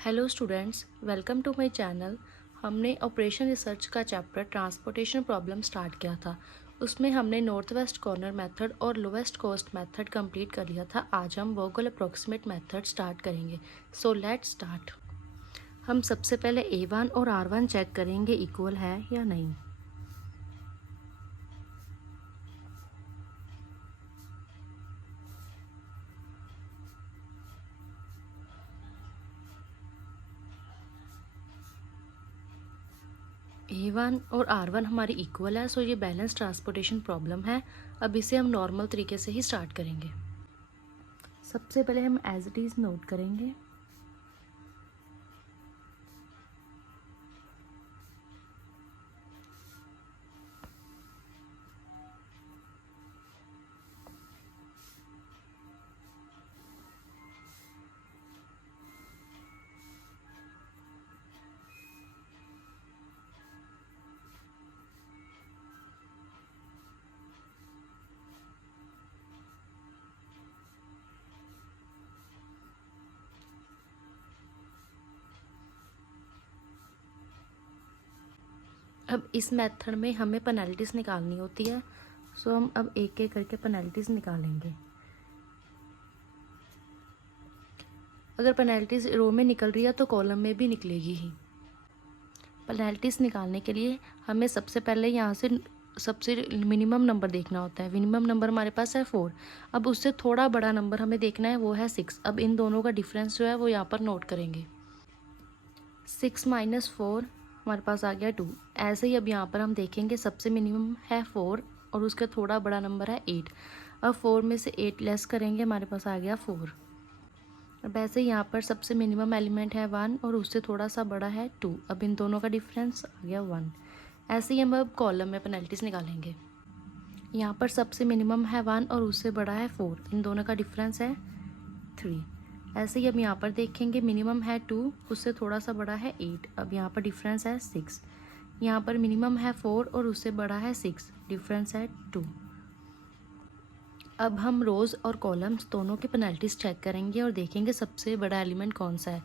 Hello students, welcome to my channel. हमने operation research का chapter transportation problem start किया था। उसमें हमने नॉर्थ वेस्ट कॉर्नर मेथड और लोवेस्ट कॉस्ट मेथड कंप्लीट कर लिया था। आज हम वोगल अप्रोक्सीमेट मेथड स्टार्ट करेंगे। So let's start. हम सबसे पहले A1 और R1 चेक करेंगे इक्वल है या नहीं। A1 और R1 हमारी इक्वल है, सो ये बैलेंस ट्रांसपोर्टेशन प्रॉब्लम है। अब इसे हम नॉर्मल तरीके से ही स्टार्ट करेंगे। सबसे पहले हम एज इट इज़ नोट करेंगे। अब इस मेथड में हमें पेनल्टीज निकालनी होती है, सो हम अब एक एक करके पेनल्टीज निकालेंगे। अगर पेनल्टीज रो में निकल रही है तो कॉलम में भी निकलेगी ही। पेनल्टीज निकालने के लिए हमें सबसे पहले यहाँ से सबसे मिनिमम नंबर देखना होता है। मिनिमम नंबर हमारे पास है 4। अब उससे थोड़ा बड़ा नंबर हमें देखना है, वो है 6। अब इन दोनों का डिफरेंस जो है वो यहाँ पर नोट करेंगे। 6 - 4 हमारे पास आ गया 2। ऐसे ही अब यहाँ पर हम देखेंगे सबसे मिनिमम है 4 और उसका थोड़ा बड़ा नंबर है 8। अब 4 में से 8 लेस करेंगे, हमारे पास आ गया 4। अब ऐसे यहाँ पर सबसे मिनिमम एलिमेंट है 1 और उससे थोड़ा सा बड़ा है 2। अब इन दोनों का डिफरेंस आ गया 1। ऐसे ही हम अब कॉलम में पेनल्टीज निकालेंगे। यहाँ पर सबसे मिनिमम है 1 और उससे बड़ा है 4। इन दोनों का डिफरेंस है 3। ऐसे ही अब यहाँ पर देखेंगे मिनिमम है 2, उससे थोड़ा सा बड़ा है 8। अब यहाँ पर डिफरेंस है 6। यहाँ पर मिनिमम है 4 और उससे बड़ा है 6, डिफरेंस है 2। अब हम रोज़ और कॉलम्स दोनों के पेनल्टीज चेक करेंगे और देखेंगे सबसे बड़ा एलिमेंट कौन सा है।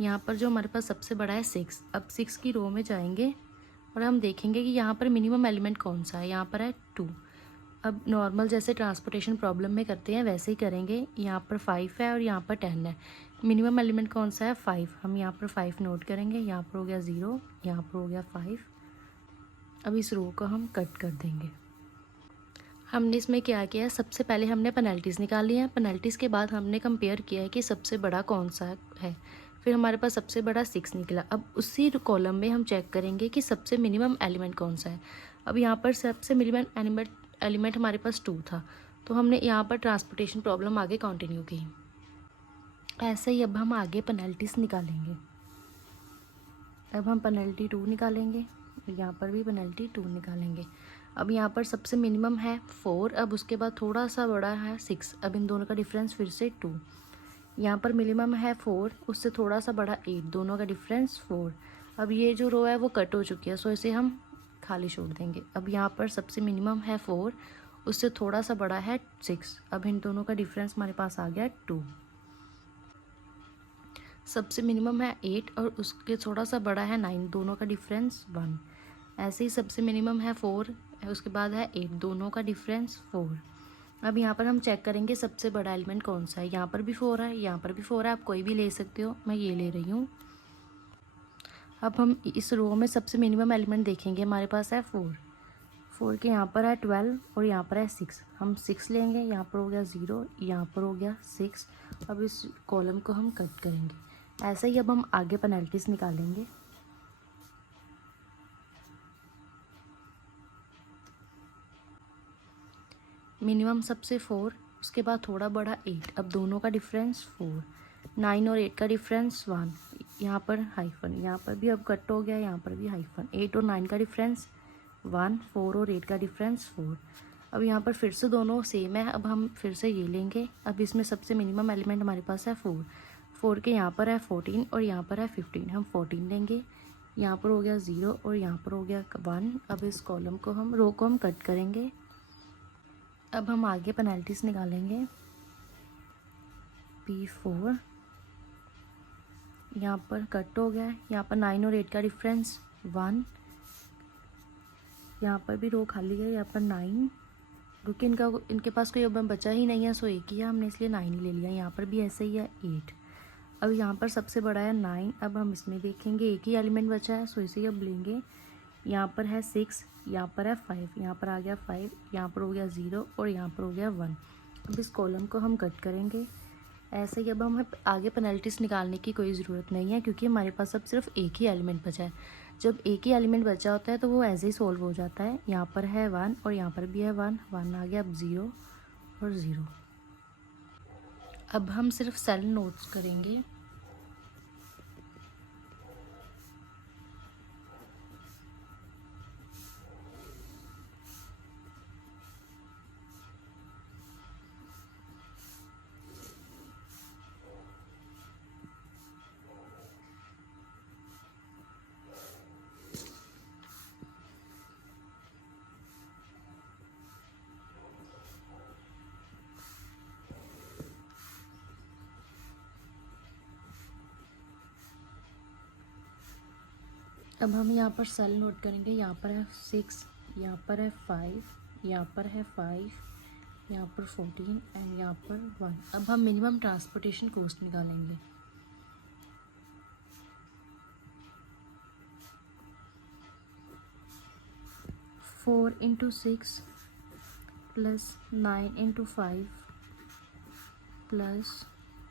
यहाँ पर जो हमारे पास सबसे बड़ा है 6। अब 6 की रो में जाएंगे और हम देखेंगे कि यहाँ पर मिनिमम एलिमेंट कौन सा है। यहाँ पर है 2। अब नॉर्मल जैसे ट्रांसपोर्टेशन प्रॉब्लम में करते हैं वैसे ही करेंगे। यहाँ पर 5 है और यहाँ पर 10 है। मिनिमम एलिमेंट कौन सा है? 5। हम यहाँ पर 5 नोट करेंगे। यहाँ पर हो गया 0, यहाँ पर हो गया 5। अब इस रो को हम कट कर देंगे। हमने इसमें क्या किया है, सबसे पहले हमने पेनल्टीज़ निकाली हैं। पेनल्टीज़ के बाद हमने कंपेयर किया है कि सबसे बड़ा कौन सा है। फिर हमारे पास सबसे बड़ा 6 निकला। अब उसी कॉलम में हम चेक करेंगे कि सबसे मिनिमम एलिमेंट कौन सा है। अब यहाँ पर सबसे मिनिमम एलिमेंट हमारे पास 2 था, तो हमने यहाँ पर ट्रांसपोर्टेशन प्रॉब्लम आगे कंटिन्यू की। ऐसे ही अब हम आगे पेनल्टीज़ निकालेंगे। अब हम पेनल्टी 2 निकालेंगे, यहाँ पर भी पेनल्टी 2 निकालेंगे। अब यहाँ पर सबसे मिनिमम है 4, अब उसके बाद थोड़ा सा बड़ा है 6। अब इन दोनों का डिफरेंस फिर से 2। यहाँ पर मिनिमम है 4, उससे थोड़ा सा बड़ा 8, दोनों का डिफरेंस 4। अब ये जो रो है वो कट हो चुकी है, सो इसे हम खाली छोड़ देंगे। अब यहाँ पर सबसे मिनिमम है 4, उससे थोड़ा सा बड़ा है 6। अब इन दोनों का डिफरेंस हमारे पास आ गया 2। सबसे मिनिमम है 8 और उसके थोड़ा सा बड़ा है 9, दोनों का डिफरेंस 1। ऐसे ही सबसे मिनिमम है 4, उसके बाद है 8, दोनों का डिफरेंस 4। अब यहाँ पर हम चेक करेंगे सबसे बड़ा एलिमेंट कौन सा है। यहाँ पर भी 4 है, यहाँ पर भी 4 है, आप कोई भी ले सकते हो, मैं ये ले रही हूँ। अब हम इस रो में सबसे मिनिमम एलिमेंट देखेंगे, हमारे पास है 4। 4 के यहाँ पर है 12 और यहाँ पर है 6। हम 6 लेंगे, यहाँ पर हो गया 0, यहाँ पर हो गया 6। अब इस कॉलम को हम कट करेंगे। ऐसे ही अब हम आगे पेनल्टीज निकालेंगे। मिनिमम सबसे 4, उसके बाद थोड़ा बड़ा 8। अब दोनों का डिफरेंस 4। 9 और 8 का डिफरेंस 1। यहाँ पर हाइफन, यहाँ पर भी अब कट हो गया, यहाँ पर भी हाइफन। 8 और 9 का डिफरेंस 1, 4 और 8 का डिफरेंस 4। अब यहाँ पर फिर से दोनों सेम है, अब हम फिर से ये लेंगे। अब इसमें सबसे मिनिमम एलिमेंट हमारे पास है 4। 4 के यहाँ पर है 14 और यहाँ पर है 15। हम 14 लेंगे, यहाँ पर हो गया 0 और यहाँ पर हो गया 1। अब इस कॉलम को हम रो को हम कट करेंगे। अब हम आगे पेनल्टीज निकालेंगे। P4, यहाँ पर कट हो गया है। यहाँ पर 9 और 8 का डिफरेंस 1, यहाँ पर भी रो खाली है, यहाँ पर 9, क्योंकि इनके पास कोई अब बचा ही नहीं है, सो एक ही है, हमने इसलिए 9 ही ले लिया। यहाँ पर भी ऐसे ही है 8। अब यहाँ पर सबसे बड़ा है 9, अब हम इसमें देखेंगे एक ही एलिमेंट बचा है, सो इसे अब लेंगे। यहाँ पर है 6, यहाँ पर है 5, यहाँ पर आ गया 5, यहाँ पर हो गया 0 और यहाँ पर हो गया 1। अब इस कॉलम को हम कट करेंगे ऐसे ही। अब हमें आगे पेनल्टीज निकालने की कोई ज़रूरत नहीं है, क्योंकि हमारे पास अब सिर्फ एक ही एलिमेंट बचा है। जब एक ही एलिमेंट बचा होता है तो वो ऐसे ही सॉल्व हो जाता है। यहाँ पर है 1 और यहाँ पर भी है 1, 1 आ गया, अब 0 और 0। अब हम सिर्फ सेल नोट्स करेंगे। अब हम यहाँ पर सेल नोट करेंगे। यहाँ पर है 6, यहाँ पर है 5, यहाँ पर है 5, यहाँ पर 14 एंड यहाँ पर 1। अब हम मिनिमम ट्रांसपोर्टेशन कॉस्ट निकालेंगे। Four into 6 plus 9 into 5 plus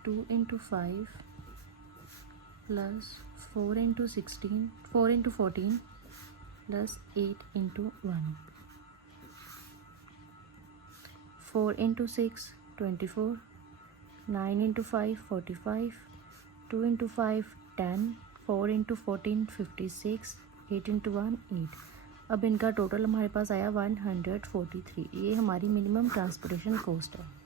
2 into 5 plus 4 into 16, 4 into 14 plus 8 into 1। 4 into 6 24, 9 into 5 45, 2 into 5 10, 4 into 14 56, 8 into 1 8। अब इनका टोटल हमारे पास आया 143। ये हमारी मिनिमम ट्रांसपोर्टेशन कॉस्ट है।